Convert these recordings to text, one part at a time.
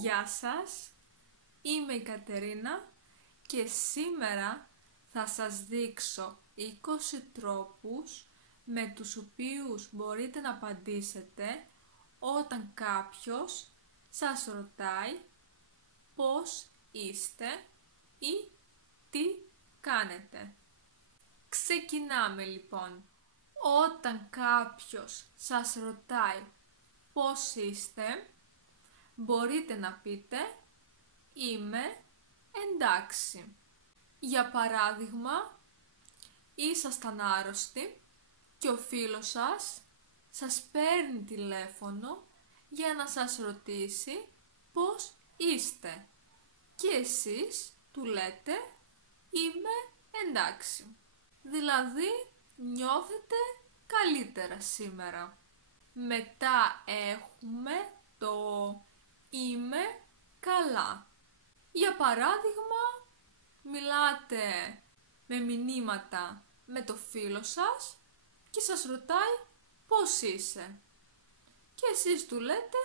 Γεια σας, είμαι η Κατερίνα και σήμερα θα σας δείξω 20 τρόπους με τους οποίους μπορείτε να απαντήσετε όταν κάποιος σας ρωτάει πώς είστε ή τι κάνετε. Ξεκινάμε λοιπόν. Όταν κάποιος σας ρωτάει πώς είστε, μπορείτε να πείτε «Είμαι εντάξει». Για παράδειγμα, ήσασταν άρρωστοι και ο φίλος σας παίρνει τηλέφωνο για να σας ρωτήσει πώς είστε και εσείς του λέτε «Είμαι εντάξει». Δηλαδή νιώθετε καλύτερα σήμερα. Μετά έχουμε το «Είμαι καλά». Για παράδειγμα, μιλάτε με μηνύματα με το φίλο σας και σας ρωτάει πώς είσαι και εσείς του λέτε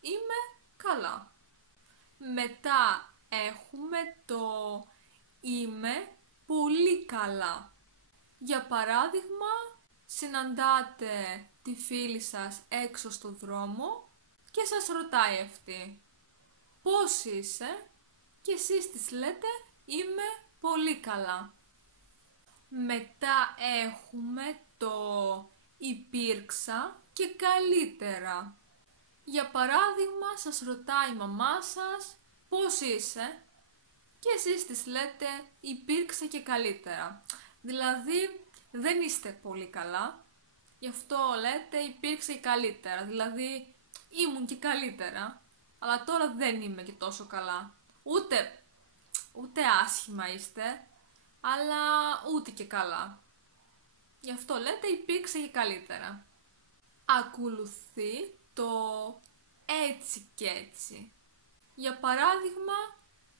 «Είμαι καλά». Μετά έχουμε το «Είμαι πολύ καλά». Για παράδειγμα, συναντάτε τη φίλη σας έξω στο δρόμο και σας ρωτάει αυτή «Πώς είσαι» και εσείς της λέτε «Είμαι πολύ καλά». Μετά έχουμε το «Υπήρξα και καλύτερα». Για παράδειγμα, σας ρωτάει η μαμά σας «Πώς είσαι» και εσείς της λέτε «Υπήρξα και καλύτερα». Δηλαδή δεν είστε πολύ καλά, γι' αυτό λέτε «Υπήρξα και καλύτερα». Δηλαδή ήμουν και καλύτερα, αλλά τώρα δεν είμαι και τόσο καλά. Ούτε άσχημα είστε, αλλά ούτε και καλά. Γι' αυτό λέτε «Υπήρξα και καλύτερα». Ακολουθεί το «έτσι και έτσι». Για παράδειγμα,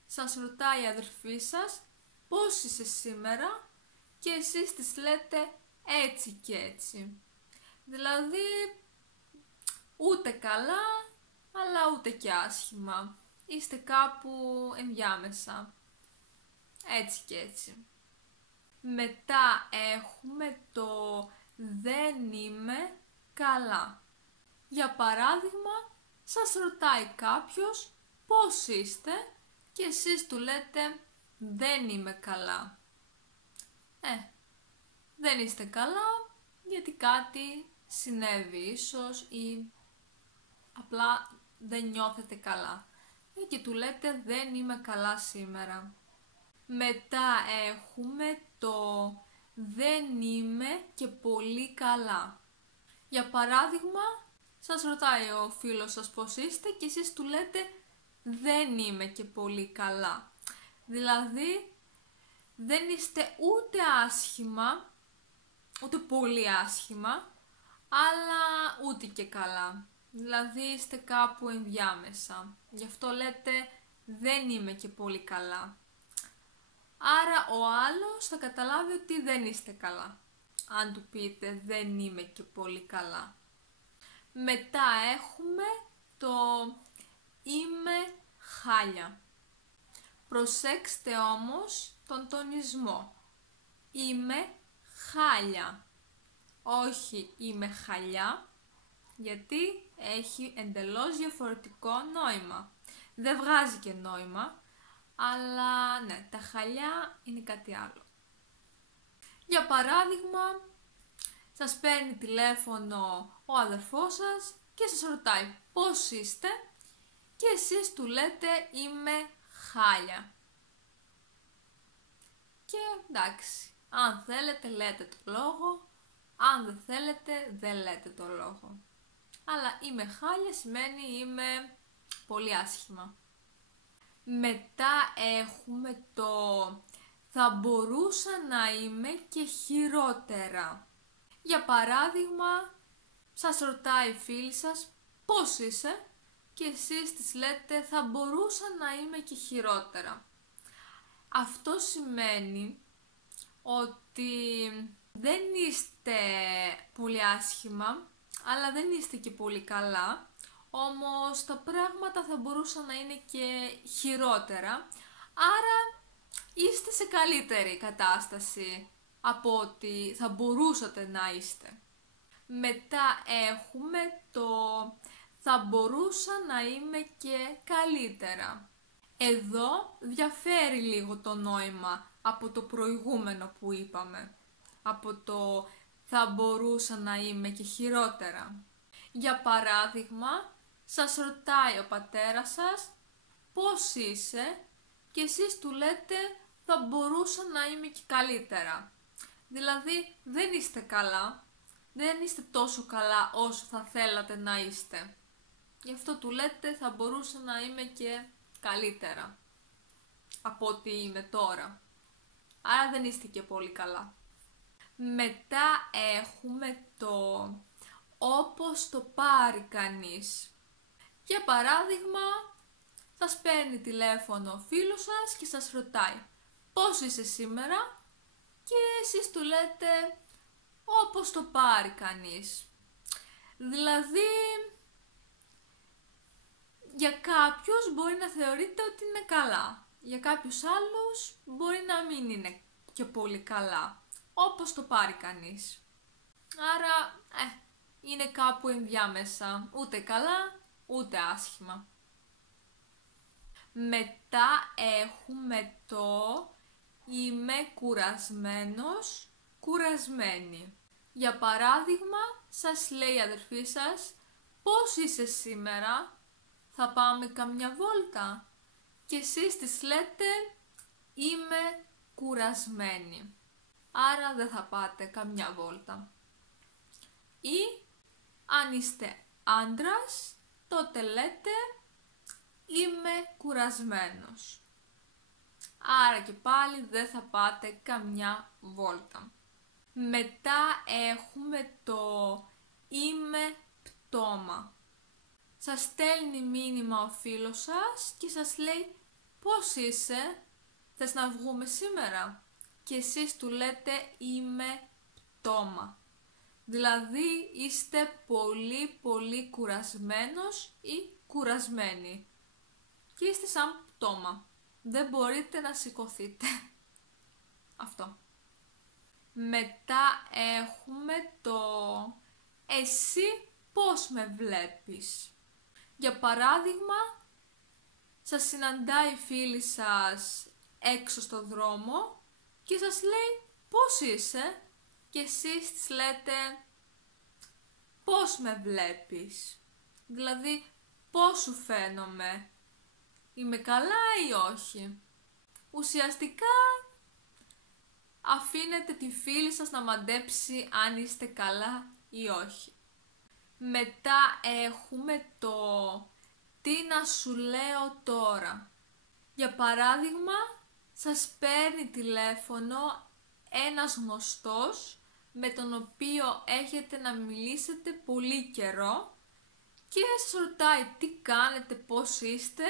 σας ρωτάει η αδερφή σας «Πώς είσαι σήμερα» και εσείς της λέτε «έτσι και έτσι». Δηλαδή ούτε καλά, αλλά ούτε και άσχημα. Είστε κάπου ενδιάμεσα. Έτσι και έτσι. Μετά έχουμε το «δεν είμαι καλά». Για παράδειγμα, σας ρωτάει κάποιος πώς είστε και εσείς του λέτε «δεν είμαι καλά». Δεν είστε καλά γιατί κάτι συνέβη ίσως ή απλά δεν νιώθετε καλά και του λέτε «δεν είμαι καλά σήμερα». Μετά έχουμε το «δεν είμαι και πολύ καλά». Για παράδειγμα, σας ρωτάει ο φίλος σας πώς είστε και εσείς του λέτε «δεν είμαι και πολύ καλά». Δηλαδή δεν είστε ούτε άσχημα, ούτε πολύ άσχημα, αλλά ούτε και καλά. Δηλαδή είστε κάπου ενδιάμεσα. Γι' αυτό λέτε «δεν είμαι και πολύ καλά». Άρα ο άλλος θα καταλάβει ότι δεν είστε καλά, αν του πείτε «δεν είμαι και πολύ καλά». Μετά έχουμε το «είμαι χάλια». Προσέξτε όμως τον τονισμό. Είμαι χάλια. Όχι είμαι χαλιά, γιατί έχει εντελώς διαφορετικό νόημα. Δεν βγάζει και νόημα, αλλά ναι, τα χαλιά είναι κάτι άλλο. Για παράδειγμα, σας παίρνει τηλέφωνο ο αδερφός σας και σας ρωτάει πώς είστε και εσείς του λέτε «είμαι χάλια». Και εντάξει, αν θέλετε λέτε το λόγο, αν δεν θέλετε δεν λέτε το λόγο. Αλλά «είμαι χάλια» σημαίνει «είμαι πολύ άσχημα». Μετά έχουμε το «θα μπορούσα να είμαι και χειρότερα». Για παράδειγμα, σας ρωτάει η φίλη σας πώς είσαι και εσείς της λέτε «θα μπορούσα να είμαι και χειρότερα». Αυτό σημαίνει ότι δεν είστε πολύ άσχημα, αλλά δεν είστε και πολύ καλά, όμως τα πράγματα θα μπορούσαν να είναι και χειρότερα, άρα είστε σε καλύτερη κατάσταση από ότι θα μπορούσατε να είστε. Μετά έχουμε το θα μπορούσα να είμαι και καλύτερα. Εδώ διαφέρει λίγο το νόημα από το προηγούμενο που είπαμε, από το θα μπορούσα να είμαι και χειρότερα. Για παράδειγμα, σας ρωτάει ο πατέρας σας πώς είσαι και εσείς του λέτε θα μπορούσα να είμαι και καλύτερα. Δηλαδή δεν είστε καλά, δεν είστε τόσο καλά όσο θα θέλατε να είστε. Γι' αυτό του λέτε θα μπορούσα να είμαι και καλύτερα από ό,τι είμαι τώρα. Άρα δεν είστε και πολύ καλά. Μετά έχουμε το όπως το πάρει κανείς. Για παράδειγμα, σας παίρνει τηλέφωνο ο φίλος σας και σας ρωτάει πώς είσαι σήμερα και εσείς του λέτε όπως το πάρει κανείς. Δηλαδή, για κάποιους μπορεί να θεωρείτε ότι είναι καλά. Για κάποιους άλλους μπορεί να μην είναι και πολύ καλά. Όπως το πάρει κανείς. Άρα, είναι κάπου ενδιάμεσα. Ούτε καλά, ούτε άσχημα. Μετά έχουμε το είμαι κουρασμένος, κουρασμένη. Για παράδειγμα, σας λέει η αδερφή σας πώς είσαι σήμερα, θα πάμε καμιά βόλτα και εσείς της λέτε είμαι κουρασμένη. Άρα δεν θα πάτε καμιά βόλτα. Ή αν είστε άντρας, τότε λέτε είμαι κουρασμένος. Άρα και πάλι δεν θα πάτε καμιά βόλτα. Μετά έχουμε το είμαι πτώμα. Σας στέλνει μήνυμα ο φίλος σας και σας λέει πώς είσαι, θες να βγούμε σήμερα? Και εσείς του λέτε είμαι πτώμα. Δηλαδή είστε πολύ κουρασμένος ή κουρασμένοι. Και είστε σαν πτώμα. Δεν μπορείτε να σηκωθείτε. Αυτό. Μετά έχουμε το εσύ πώς με βλέπεις. Για παράδειγμα, σας συναντάει η φίλη σας έξω στο δρόμο και σας λέει πώς είσαι και εσείς της λέτε πώς με βλέπεις. Δηλαδή πώς σου φαίνομαι, είμαι καλά ή όχι. Ουσιαστικά αφήνετε τη φίλη σας να μαντέψει αν είστε καλά ή όχι. Μετά έχουμε το τι να σου λέω τώρα. Για παράδειγμα, σας παίρνει τηλέφωνο ένας γνωστός με τον οποίο έχετε να μιλήσετε πολύ καιρό και σας ρωτάει τι κάνετε, πώς είστε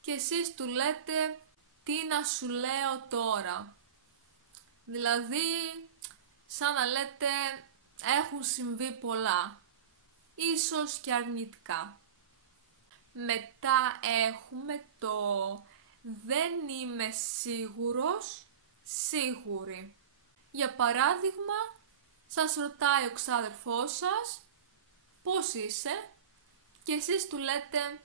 και εσείς του λέτε τι να σου λέω τώρα. Δηλαδή, σαν να λέτε έχουν συμβεί πολλά, ίσως και αρνητικά. Μετά έχουμε το δεν είμαι σίγουρος, σίγουρη. Για παράδειγμα, σας ρωτάει ο ξάδερφός σας πώς είσαι και εσείς του λέτε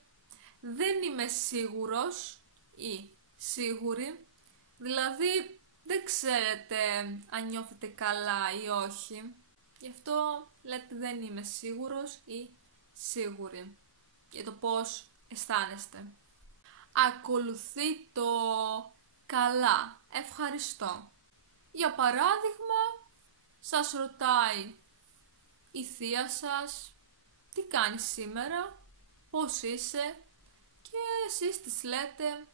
δεν είμαι σίγουρος ή σίγουρη. Δηλαδή δεν ξέρετε αν νιώθετε καλά ή όχι. Γι' αυτό λέτε δεν είμαι σίγουρος ή σίγουρη για το πώς αισθάνεστε. Ακολουθεί το καλά, ευχαριστώ. Για παράδειγμα, σας ρωτάει η θεία σας τι κάνεις σήμερα, πώς είσαι και εσείς της λέτε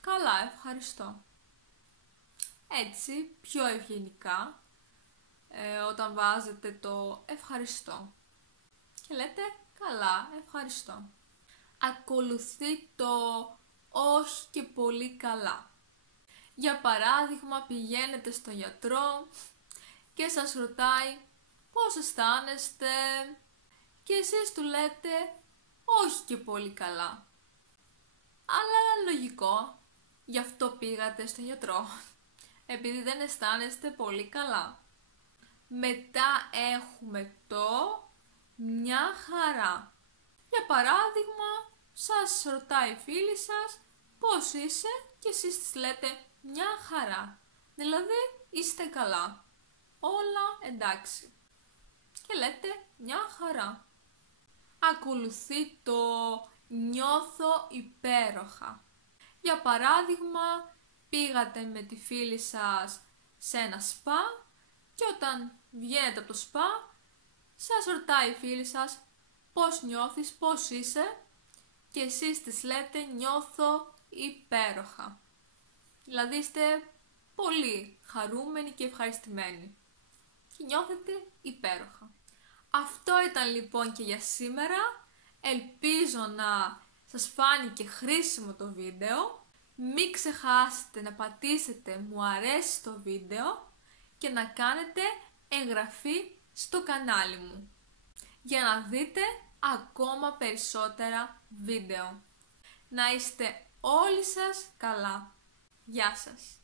καλά, ευχαριστώ. Έτσι, πιο ευγενικά, όταν βάζετε το ευχαριστώ και λέτε καλά, ευχαριστώ. Ακολουθεί το όχι και πολύ καλά. Για παράδειγμα, πηγαίνετε στον γιατρό και σας ρωτάει πώς αισθάνεστε και εσείς του λέτε όχι και πολύ καλά. Αλλά λογικό, γι' αυτό πήγατε στον γιατρό, επειδή δεν αισθάνεστε πολύ καλά. Μετά έχουμε το μια χαρά. Για παράδειγμα, σας ρωτάει η φίλη σας πώς είσαι και εσείς της λέτε μια χαρά. Δηλαδή είστε καλά, όλα εντάξει. Και λέτε μια χαρά. Ακολουθεί το νιώθω υπέροχα. Για παράδειγμα, πήγατε με τη φίλη σας σε ένα σπα και όταν βγαίνετε από το σπα, σας ρωτάει η φίλη σας πώς νιώθεις, πώς είσαι και εσείς της λέτε νιώθω υπέροχα. Δηλαδή είστε πολύ χαρούμενοι και ευχαριστημένοι και νιώθετε υπέροχα. Αυτό ήταν λοιπόν και για σήμερα. Ελπίζω να σας φάνηκε χρήσιμο το βίντεο. Μην ξεχάσετε να πατήσετε μου αρέσει στο βίντεο και να κάνετε εγγραφή στο κανάλι μου για να δείτε ακόμα περισσότερα βίντεο. Να είστε όλοι σας καλά. Γεια σας.